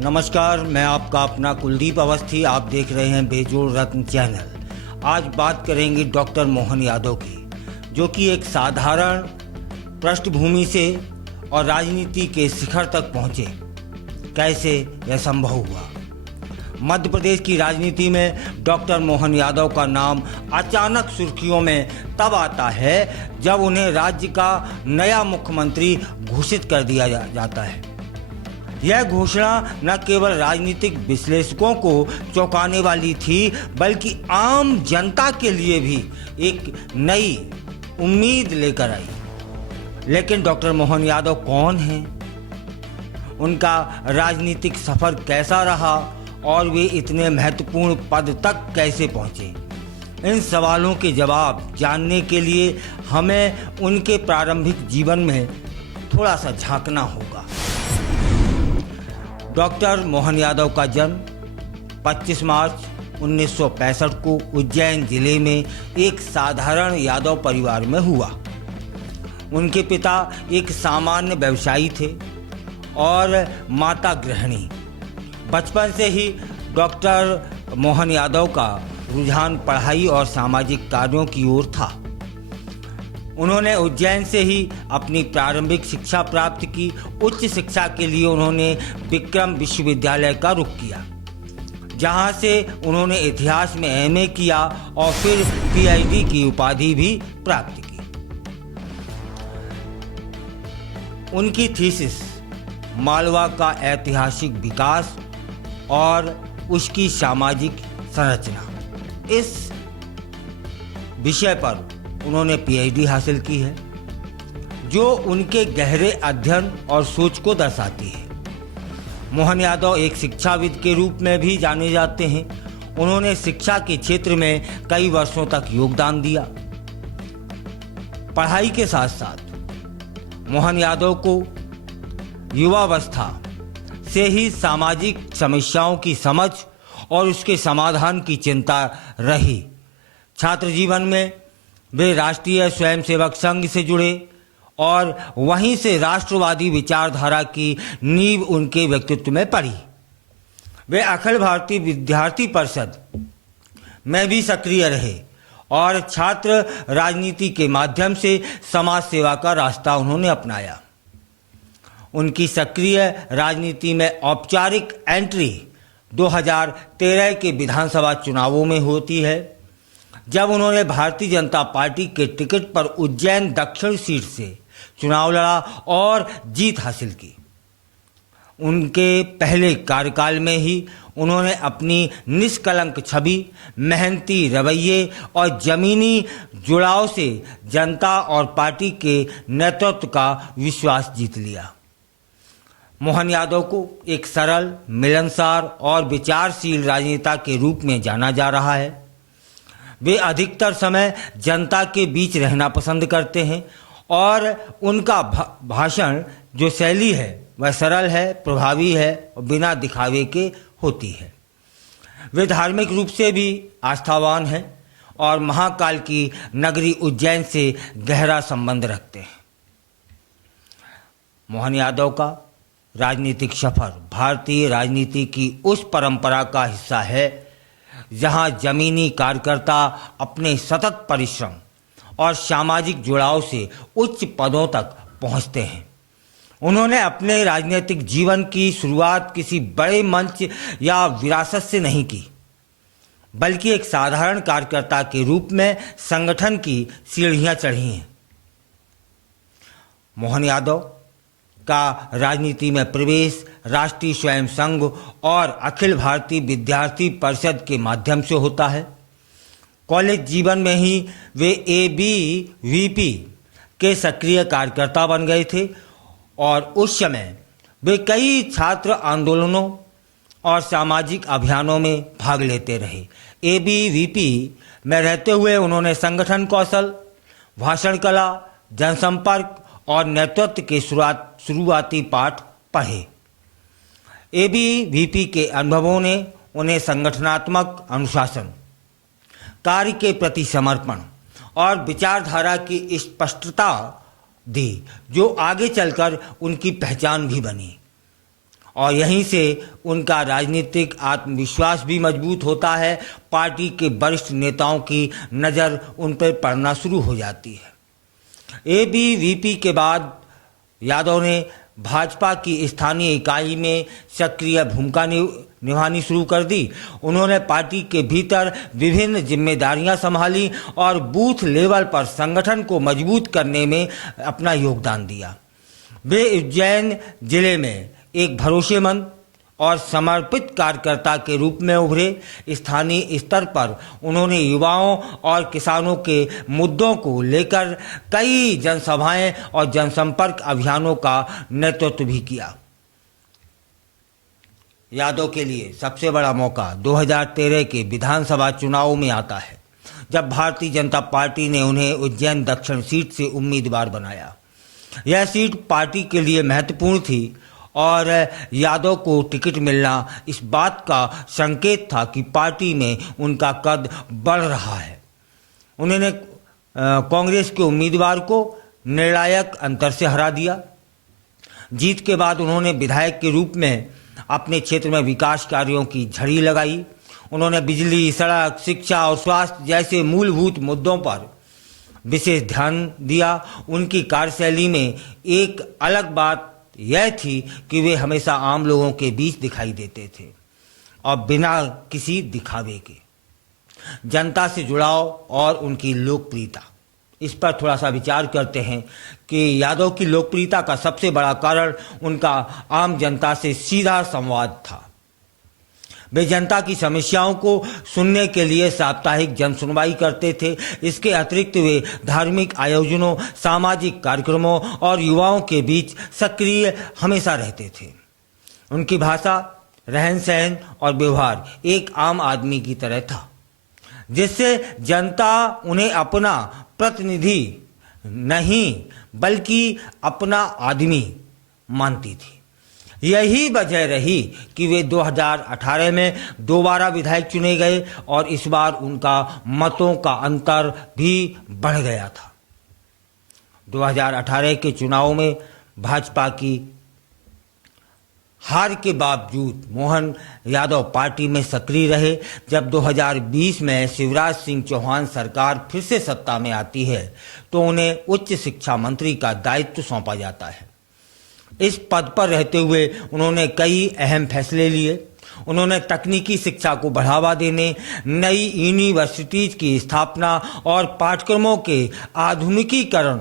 नमस्कार, मैं आपका अपना कुलदीप अवस्थी। आप देख रहे हैं बेजोड़ रत्न चैनल। आज बात करेंगे डॉक्टर मोहन यादव की, जो कि एक साधारण पृष्ठभूमि से और राजनीति के शिखर तक पहुंचे। कैसे यह संभव हुआ? मध्य प्रदेश की राजनीति में डॉक्टर मोहन यादव का नाम अचानक सुर्खियों में तब आता है जब उन्हें राज्य का नया मुख्यमंत्री घोषित कर दिया जाता है। यह घोषणा न केवल राजनीतिक विश्लेषकों को चौंकाने वाली थी, बल्कि आम जनता के लिए भी एक नई उम्मीद लेकर आई। लेकिन डॉक्टर मोहन यादव कौन हैं? उनका राजनीतिक सफर कैसा रहा और वे इतने महत्वपूर्ण पद तक कैसे पहुंचे? इन सवालों के जवाब जानने के लिए हमें उनके प्रारंभिक जीवन में थोड़ा सा झांकना होगा। डॉक्टर मोहन यादव का जन्म 25 मार्च 1965 को उज्जैन जिले में एक साधारण यादव परिवार में हुआ। उनके पिता एक सामान्य व्यवसायी थे और माता गृहिणी। बचपन से ही डॉक्टर मोहन यादव का रुझान पढ़ाई और सामाजिक कार्यों की ओर था। उन्होंने उज्जैन से ही अपनी प्रारंभिक शिक्षा प्राप्त की। उच्च शिक्षा के लिए उन्होंने विक्रम विश्वविद्यालय का रुख किया, जहां से उन्होंने इतिहास में एमए किया और फिर पीएचडी की उपाधि भी प्राप्त की। उनकी थीसिस मालवा का ऐतिहासिक विकास और उसकी सामाजिक संरचना, इस विषय पर उन्होंने पीएचडी हासिल की है, जो उनके गहरे अध्ययन और सोच को दर्शाती है। मोहन यादव एक शिक्षाविद के रूप में भी जाने जाते हैं। उन्होंने शिक्षा के क्षेत्र में कई वर्षों तक योगदान दिया। पढ़ाई के साथ साथ मोहन यादव को युवावस्था से ही सामाजिक समस्याओं की समझ और उसके समाधान की चिंता रही। छात्र जीवन में वे राष्ट्रीय स्वयंसेवक संघ से जुड़े और वहीं से राष्ट्रवादी विचारधारा की नींव उनके व्यक्तित्व में पड़ी। वे अखिल भारतीय विद्यार्थी परिषद में भी सक्रिय रहे और छात्र राजनीति के माध्यम से समाज सेवा का रास्ता उन्होंने अपनाया। उनकी सक्रिय राजनीति में औपचारिक एंट्री 2013 के विधानसभा चुनावों में होती है, जब उन्होंने भारतीय जनता पार्टी के टिकट पर उज्जैन दक्षिण सीट से चुनाव लड़ा और जीत हासिल की। उनके पहले कार्यकाल में ही उन्होंने अपनी निष्कलंक छवि, मेहनती रवैये और जमीनी जुड़ाव से जनता और पार्टी के नेतृत्व का विश्वास जीत लिया। मोहन यादव को एक सरल, मिलनसार और विचारशील राजनेता के रूप में जाना जा रहा है। वे अधिकतर समय जनता के बीच रहना पसंद करते हैं और उनका भाषण जो शैली है वह सरल है, प्रभावी है और बिना दिखावे के होती है। वे धार्मिक रूप से भी आस्थावान हैं और महाकाल की नगरी उज्जैन से गहरा संबंध रखते हैं। मोहन यादव का राजनीतिक सफर भारतीय राजनीति की उस परंपरा का हिस्सा है जहां जमीनी कार्यकर्ता अपने सतत परिश्रम और सामाजिक जुड़ाव से उच्च पदों तक पहुंचते हैं। उन्होंने अपने राजनीतिक जीवन की शुरुआत किसी बड़े मंच या विरासत से नहीं की, बल्कि एक साधारण कार्यकर्ता के रूप में संगठन की सीढ़ियां चढ़ी हैं। मोहन यादव का राजनीति में प्रवेश राष्ट्रीय स्वयं संघ और अखिल भारतीय विद्यार्थी परिषद के माध्यम से होता है। कॉलेज जीवन में ही वे एबीवीपी के सक्रिय कार्यकर्ता बन गए थे और उस समय वे कई छात्र आंदोलनों और सामाजिक अभियानों में भाग लेते रहे। एबीवीपी में रहते हुए उन्होंने संगठन कौशल, भाषण कला, जनसंपर्क और नेतृत्व के शुरुआती पाठ पढ़े। एबीवीपी के अनुभवों ने उन्हें संगठनात्मक अनुशासन, कार्य के प्रति समर्पण और विचारधारा की स्पष्टता दी, जो आगे चलकर उनकी पहचान भी बनी। और यहीं से उनका राजनीतिक आत्मविश्वास भी मजबूत होता है। पार्टी के वरिष्ठ नेताओं की नज़र उन पर पड़ना शुरू हो जाती है। एबीवीपी के बाद यादव ने भाजपा की स्थानीय इकाई में सक्रिय भूमिका निभानी शुरू कर दी। उन्होंने पार्टी के भीतर विभिन्न जिम्मेदारियां संभाली और बूथ लेवल पर संगठन को मजबूत करने में अपना योगदान दिया। वे उज्जैन जिले में एक भरोसेमंद और समर्पित कार्यकर्ता के रूप में उभरे। स्थानीय स्तर पर उन्होंने युवाओं और किसानों के मुद्दों को लेकर कई जनसभाएं और जनसंपर्क अभियानों का नेतृत्व भी किया। यादव के लिए सबसे बड़ा मौका 2013 के विधानसभा चुनाव में आता है, जब भारतीय जनता पार्टी ने उन्हें उज्जैन दक्षिण सीट से उम्मीदवार बनाया। यह सीट पार्टी के लिए महत्वपूर्ण थी और यादव को टिकट मिलना इस बात का संकेत था कि पार्टी में उनका कद बढ़ रहा है। उन्होंने कांग्रेस के उम्मीदवार को निर्णायक अंतर से हरा दिया। जीत के बाद उन्होंने विधायक के रूप में अपने क्षेत्र में विकास कार्यों की झड़ी लगाई। उन्होंने बिजली, सड़क, शिक्षा और स्वास्थ्य जैसे मूलभूत मुद्दों पर विशेष ध्यान दिया। उनकी कार्यशैली में एक अलग बात यह थी कि वे हमेशा आम लोगों के बीच दिखाई देते थे और बिना किसी दिखावे के। जनता से जुड़ाव और उनकी लोकप्रियता, इस पर थोड़ा सा विचार करते हैं कि यादव की लोकप्रियता का सबसे बड़ा कारण उनका आम जनता से सीधा संवाद था। वे जनता की समस्याओं को सुनने के लिए साप्ताहिक जनसुनवाई करते थे। इसके अतिरिक्त वे धार्मिक आयोजनों, सामाजिक कार्यक्रमों और युवाओं के बीच सक्रिय हमेशा रहते थे। उनकी भाषा, रहन सहन और व्यवहार एक आम आदमी की तरह था, जिससे जनता उन्हें अपना प्रतिनिधि नहीं बल्कि अपना आदमी मानती थी। यही वजह रही कि वे 2018 में दोबारा विधायक चुने गए और इस बार उनका मतों का अंतर भी बढ़ गया था। 2018 के चुनाव में भाजपा की हार के बावजूद मोहन यादव पार्टी में सक्रिय रहे। जब 2020 में शिवराज सिंह चौहान सरकार फिर से सत्ता में आती है तो उन्हें उच्च शिक्षा मंत्री का दायित्व सौंपा जाता है। इस पद पर रहते हुए उन्होंने कई अहम फैसले लिए। उन्होंने तकनीकी शिक्षा को बढ़ावा देने, नई यूनिवर्सिटीज की स्थापना और पाठ्यक्रमों के आधुनिकीकरण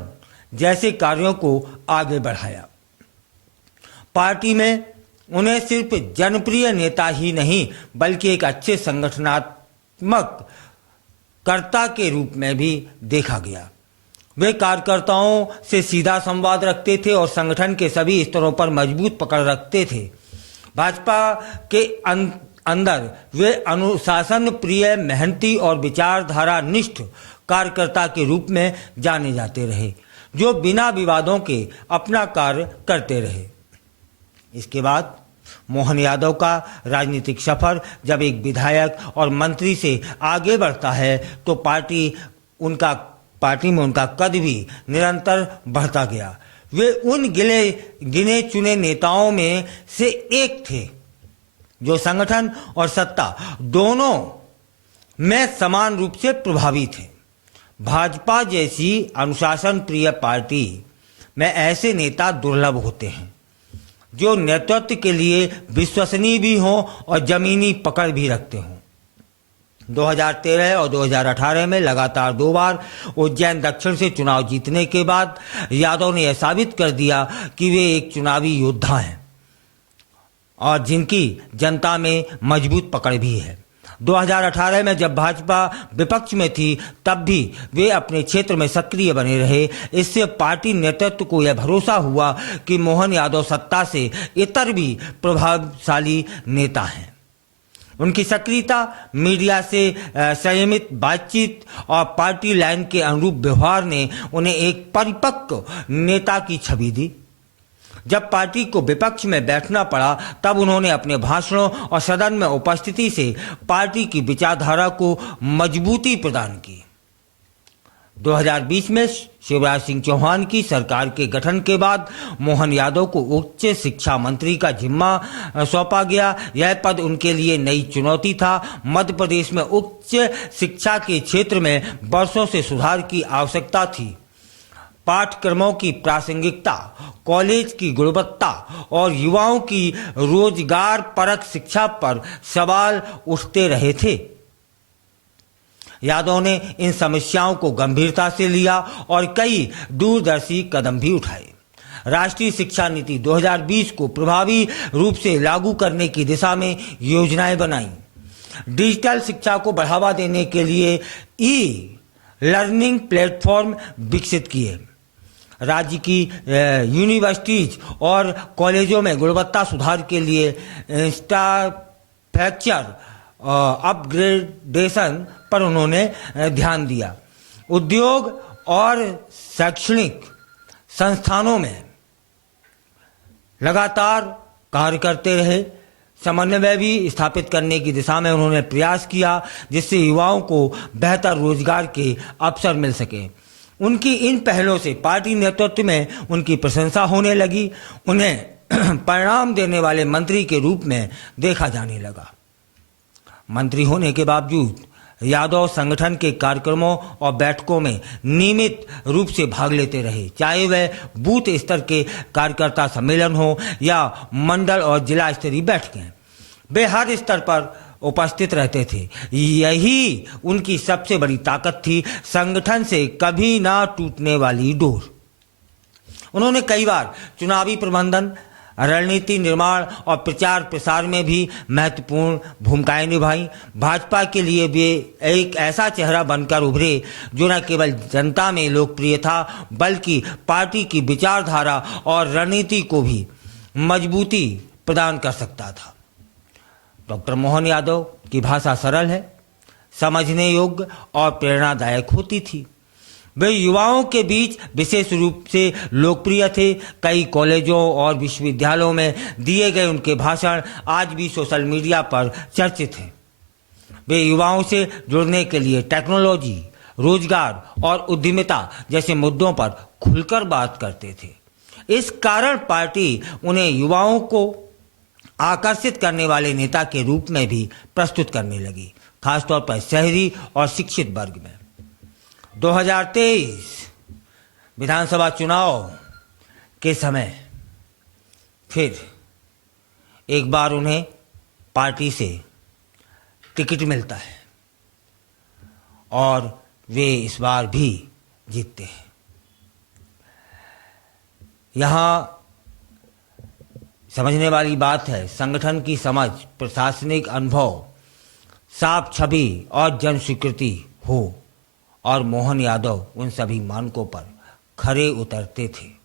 जैसे कार्यों को आगे बढ़ाया। पार्टी में उन्हें सिर्फ जनप्रिय नेता ही नहीं बल्कि एक अच्छे संगठनात्मक कर्ता के रूप में भी देखा गया। वे कार्यकर्ताओं से सीधा संवाद रखते थे और संगठन के सभी स्तरों पर मजबूत पकड़ रखते थे। भाजपा के अंदर वे अनुशासन प्रिय, मेहनती और विचारधारा निष्ठ कार्यकर्ता के रूप में जाने जाते रहे, जो बिना विवादों के अपना कार्य करते रहे। इसके बाद मोहन यादव का राजनीतिक सफर जब एक विधायक और मंत्री से आगे बढ़ता है तो पार्टी में उनका कद भी निरंतर बढ़ता गया। वे उन गिने चुने नेताओं में से एक थे जो संगठन और सत्ता दोनों में समान रूप से प्रभावी थे। भाजपा जैसी अनुशासन प्रिय पार्टी में ऐसे नेता दुर्लभ होते हैं जो नेतृत्व के लिए विश्वसनीय भी हों और जमीनी पकड़ भी रखते हों। 2013 और 2018 में लगातार 2 बार उज्जैन दक्षिण से चुनाव जीतने के बाद यादव ने यह साबित कर दिया कि वे एक चुनावी योद्धा हैं और जिनकी जनता में मजबूत पकड़ भी है। 2018 में जब भाजपा विपक्ष में थी तब भी वे अपने क्षेत्र में सक्रिय बने रहे। इससे पार्टी नेतृत्व को यह भरोसा हुआ कि मोहन यादव सत्ता से इतर भी प्रभावशाली नेता हैं। उनकी सक्रियता, मीडिया से संयमित बातचीत और पार्टी लाइन के अनुरूप व्यवहार ने उन्हें एक परिपक्व नेता की छवि दी। जब पार्टी को विपक्ष में बैठना पड़ा तब उन्होंने अपने भाषणों और सदन में उपस्थिति से पार्टी की विचारधारा को मजबूती प्रदान की। 2020 में शिवराज सिंह चौहान की सरकार के गठन के बाद मोहन यादव को उच्च शिक्षा मंत्री का जिम्मा सौंपा गया। यह पद उनके लिए नई चुनौती था। मध्य प्रदेश में उच्च शिक्षा के क्षेत्र में वर्षों से सुधार की आवश्यकता थी। पाठ्यक्रमों की प्रासंगिकता, कॉलेज की गुणवत्ता और युवाओं की रोजगार परक शिक्षा पर सवाल उठते रहे थे। यादव ने इन समस्याओं को गंभीरता से लिया और कई दूरदर्शी कदम भी उठाए। राष्ट्रीय शिक्षा नीति 2020 को प्रभावी रूप से लागू करने की दिशा में योजनाएं बनाई। डिजिटल शिक्षा को बढ़ावा देने के लिए ई लर्निंग प्लेटफॉर्म विकसित किए। राज्य की यूनिवर्सिटीज और कॉलेजों में गुणवत्ता सुधार के लिए इंफ्रास्ट्रक्चर अपग्रेडेशन पर उन्होंने ध्यान दिया। उद्योग और शैक्षणिक संस्थानों में लगातार कार्य करते रहे। समन्वय भी स्थापित करने की दिशा में उन्होंने प्रयास किया, जिससे युवाओं को बेहतर रोजगार के अवसर मिल सके। उनकी इन पहलों से पार्टी नेतृत्व में उनकी प्रशंसा होने लगी। उन्हें परिणाम देने वाले मंत्री के रूप में देखा जाने लगा। मंत्री होने के बावजूद यादव संगठन के कार्यक्रमों और बैठकों में नियमित रूप से भाग लेते रहे, चाहे वह बूथ स्तर के कार्यकर्ता सम्मेलन हो या मंडल और जिला स्तरीय बैठकें। वे हर स्तर पर उपस्थित रहते थे। यही उनकी सबसे बड़ी ताकत थी, संगठन से कभी ना टूटने वाली डोर। उन्होंने कई बार चुनावी प्रबंधन, रणनीति निर्माण और प्रचार प्रसार में भी महत्वपूर्ण भूमिकाएं निभाई। भाजपा के लिए वे एक ऐसा चेहरा बनकर उभरे जो न केवल जनता में लोकप्रिय था, बल्कि पार्टी की विचारधारा और रणनीति को भी मजबूती प्रदान कर सकता था। डॉक्टर मोहन यादव की भाषा सरल है, समझने योग्य और प्रेरणादायक होती थी। वे युवाओं के बीच विशेष रूप से लोकप्रिय थे। कई कॉलेजों और विश्वविद्यालयों में दिए गए उनके भाषण आज भी सोशल मीडिया पर चर्चित हैं। वे युवाओं से जुड़ने के लिए टेक्नोलॉजी, रोजगार और उद्यमिता जैसे मुद्दों पर खुलकर बात करते थे। इस कारण पार्टी उन्हें युवाओं को आकर्षित करने वाले नेता के रूप में भी प्रस्तुत करने लगी, खासतौर पर शहरी और शिक्षित वर्ग में। 2023 विधानसभा चुनाव के समय फिर एक बार उन्हें पार्टी से टिकट मिलता है और वे इस बार भी जीतते हैं। यहाँ समझने वाली बात है, संगठन की समझ, प्रशासनिक अनुभव, साफ छवि और जन स्वीकृति हो, और मोहन यादव उन सभी मानकों पर खरे उतरते थे।